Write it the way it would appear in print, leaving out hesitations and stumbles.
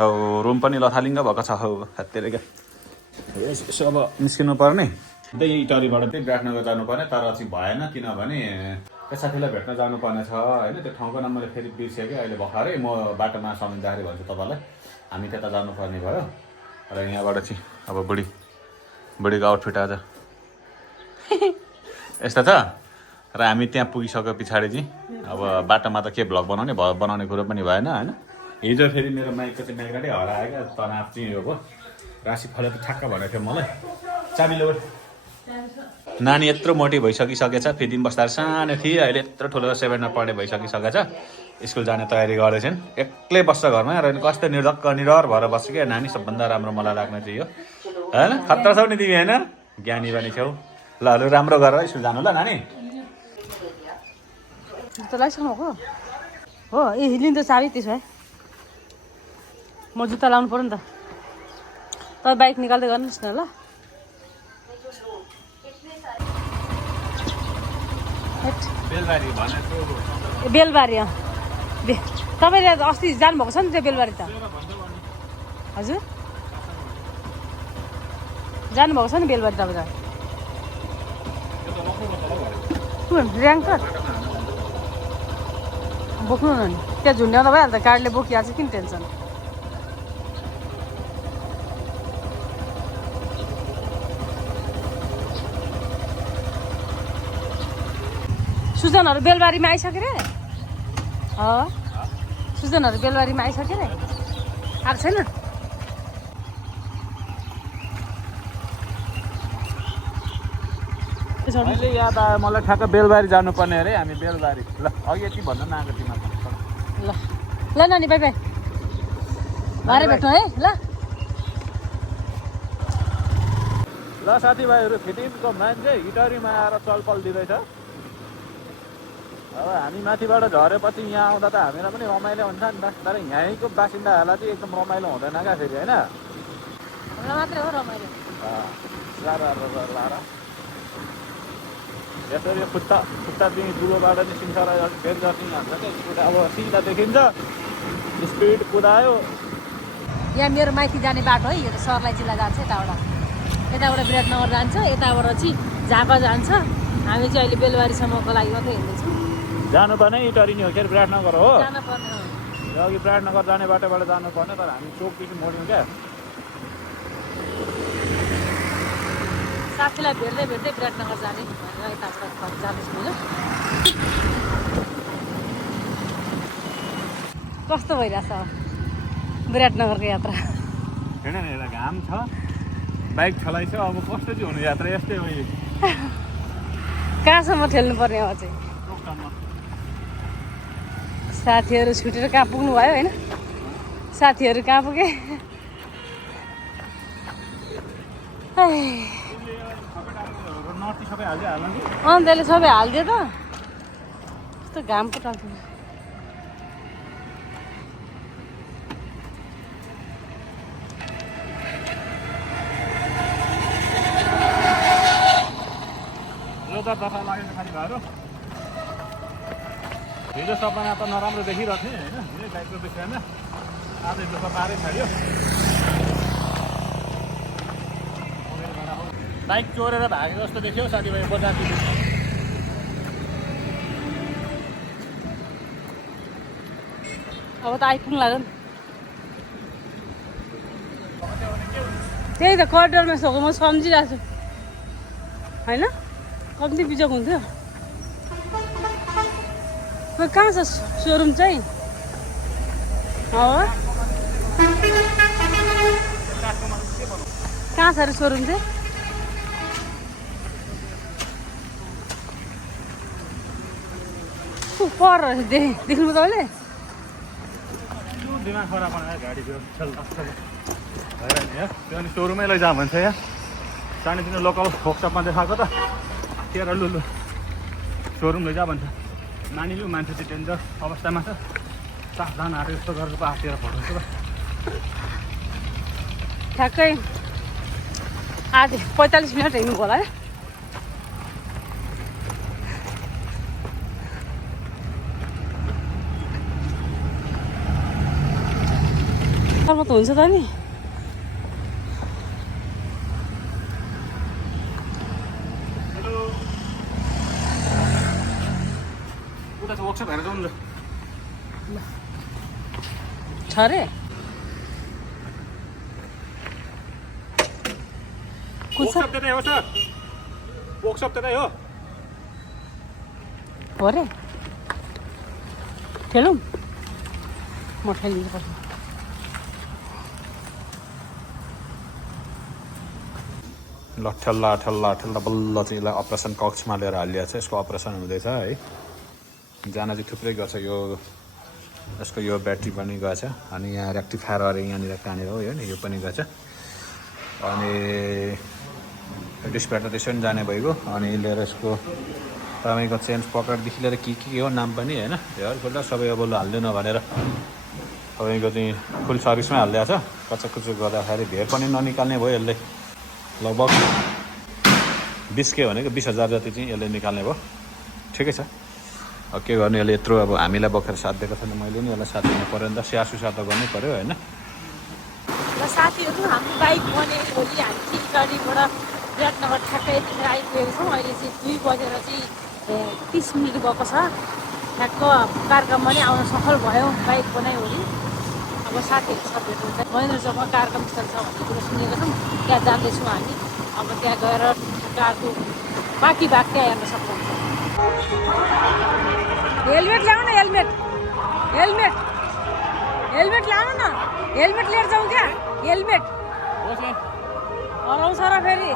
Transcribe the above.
room पनि लथालिङ्ग भएको छ हत्तेरे क्या यसो अब निस्किनु पर्ने त्यही इटरीबाट चाहिँ विराटनगर जानुपर्ने तर चाहिँ भएन किनभने साथीलाई भेट्न जानुपर्ने छ होइन त्यो ठाउँको नाम मैले फेरि बिर्सेँ कि अहिले भर्खरै म बाटोमा सम्झिँदाखेरि भन्छु तपाईँलाई हामी त्यता जानुपर्ने भयो र यहाँबाट चाहिँ अब बुढीको आउटफिट आज यस्ता छ र हामी त्यहाँ पुगिसके पछाडि चाहिँ अब बाटोमा त के भ्लग बनाउने कुरो पनि भएन होइन हिजो फेरि मेरो माइकको चाहिँ म्याग्नेटै हरायो क्या तनाव चाहिँ यो भयो राशि फले त ठ्याक्क भनेको थियो मलाई चाबी लो नानी यत्रो मोटी भइसकिसकेछ फेरि बस्दा सानो थिएँ अहिले यत्रो ठुलो 7मा पढ्ने भइसकिसकेछ स्कुल जाने तयारी गर्दैछन् एक्लै बस्छ घरमा र कस्तो निर्धक्क निडर भएर बस्छ क्या नानी सबभन्दा राम्रो मलाई लाग्ने चाहिँ यो होइन खतरा छौ नि तिमी होइन ज्ञानी पनि छेउ ल लु राम्रो गरेर स्कुल जानु ल नानी हो ए लिनु त चाबी त्यसो भए म जुत्ता लाउनु पर्यो नि त तपाईँ बाइक निकाल्दै गर्नुहोस् न ल बेलबारी तपाईँले अस्ति जानुभएको छ नि त्यो बेलबारी त हजुर जानुभएको छ नि बेलबारी तपाईँ त ऱ्याङ्कर बोक्नु न नि त्यहाँ झुन्ड्याउँदा भइहाल्छ गाडीले बोकिहाल्छ किन टेन्सन सुजनहरू बेलबारीमा आइसक्यो रे सुजनहरू बेलबारीमा आइसक्यो रे आएको छैन अहिले याद आयो मलाई ठ्याक्क बेलबारी जानुपर्ने अरे हामी बेलबारी ल अघि यति भन्नु नआएको तिमीलाई ल ल नानी बाई बाई भरे भेट्नु है ल ल साथीभाइहरू फिटिङको मान्छे इटरीमा आएर चलपल दिँदैछ अब हामी माथिबाट झरेपछि यहाँ आउँदा त हामीलाई पनि रमाइलो हुन्छ नि त तर यहीँको बासिन्दाहरूलाई चाहिँ एकदम रमाइलो हुँदैन क्या फेरि होइन मात्रै हो रमाइलो यसरी खुट्टा चाहिँ दुलोबाट निस्किन्छ र फेरि जति हान्छ क्या अब सिधा देखिन्छ स्पिड कुदायो यहाँ मेरो माथि जाने बाटो है यो त सर्लाही जिल्ला जान्छ यताबाट विराटनगर जान्छ यताबाट चाहिँ झापा जान्छ हामी चाहिँ अहिले बेलबारीसम्मको लागि मात्रै हिँड्दैछौँ जानुपर्ने इटरी नि हो के विराटनगर हो जानुपर्ने अघि विराटनगर जाने बाटोबाट जानुपर्ने तर हामी चोकदेखि मोड्यौँ क्या साथीलाई भेट्दै विराटनगर जाने भनेर यताबाट जाँदैछु होइन कस्तो भइरहेछ विराटनगरको यात्रा हेर्न नि यता घाम छ बाइक चलाइछ अब कस्तो चाहिँ हुनु यात्रा यस्तै हो कहाँसम्म ठेल्नु पर्ने अब चाहिँ साथीहरू छुटेर कहाँ पुग्नु भयो होइन साथीहरू कहाँ पुगे त्यसले सबै हालिदियो त कस्तो घामको टाल्छ हिजो सपना त नराम्रो देखिरहेको थिएँ होइन बाइकको विषयमा आज दुःख पारै छाड्यो बाइक चोरेर भागे जस्तो देख्यो साथीभाइ बजारतिर अब त आइपुग्नु लाग्यो नि त्यही त करिडोरमा सको म सम्झिरहेको छु होइन कम्ती बिजोग हुन्थ्यो कहाँ छ सोरुम चाहिँ कहाँ छ अरे सोरुम चाहिँ पर देख्नु तपाईँले दिमाग खराब बनायो गाडी त्यो भइरहेको नि त्यो अनि सोरुमै लैजा भन्छ यहाँ सानोतिनो लोकल वर्कसपमा देखाएको त तेह्र लु सोरुम लैजा भन्छ नानीले मान्छे चाहिँ डेन्जर अवस्थामा छ साथजनाहरू यस्तो गरेर पो आएर फटाउँछ त ठ्याक्कै आज 45 मिनट हिँड्नु होला है त हुन्छ त नि उता चाहिँ वर्कसप हेरेर जाउँ न छ रे वर्कसप त्यतै हो सर वर्कसप त्यतै हो हो रे खेलौँ म खेलिदिनु पर्छ ल ठेल्ला ठेल्ला ठेल्ला बल्ल चाहिँ यसलाई अपरेसन कक्षमा लिएर हालिएको छ यसको अपरेसन हुँदैछ है जान चाहिँ थुप्रै गर्छ यो यसको यो ब्याट्री पनि गएछ अनि यहाँ रेक्टिफायर अरे यहाँनिर कहाँनिर हो यो नि यो पनि गएछ अनि डिस्प्ले त त्यसो पनि जाने भइगयो अनि लिएर यसको तपाईँको चेन्ज पकेटदेखि लिएर के हो नाम पनि होइन हेरफुल सबै अब हालिदिनु भनेर तपाईँको चाहिँ फुल सर्भिसमै हालिदिएको छ कचाकुचुक गर्दाखेरि भेर पनि ननिकाल्ने भयो यसले लगभग 20K भनेको 20,000 जति चाहिँ यसले निकाल्ने भयो ठिकै छ अब के गर्नु यसले यत्रो अब हामीलाई बोकेर साथ दिएको छैन मैले नि यसलाई साथ दिनु पऱ्यो नि त स्याहार सुसार त गर्नै पऱ्यो होइन र साथीहरू हाम्रो बाइक बने भोलि हामी सिलगढीबाट विराटनगर ठ्याक्कै यतिखेर आइपुगेको छौँ अहिले चाहिँ 2 बजेर चाहिँ 30 मिनट भएको छ ठ्याक्क कार्यक्रम पनि आउन सफल भयो बाइक बनायो अब साथीहरू सब भेट्नुहुन्छ महेन्द्र चौकमा कार्यक्रम स्थल छ भन्ने कुरो सुनेको छौँ त्यहाँ जाँदैछौँ हामी अब त्यहाँ गएर कारको बाँकी भाग त्यहाँ हेर्न सक्नुहुन्छ हेलमेट ल्याउनु न हेलमेट हेलमेट हेलमेट ल्याउनु न हेलमेट लिएर जाउँ क्या हेलमेट हराउँछ र फेरि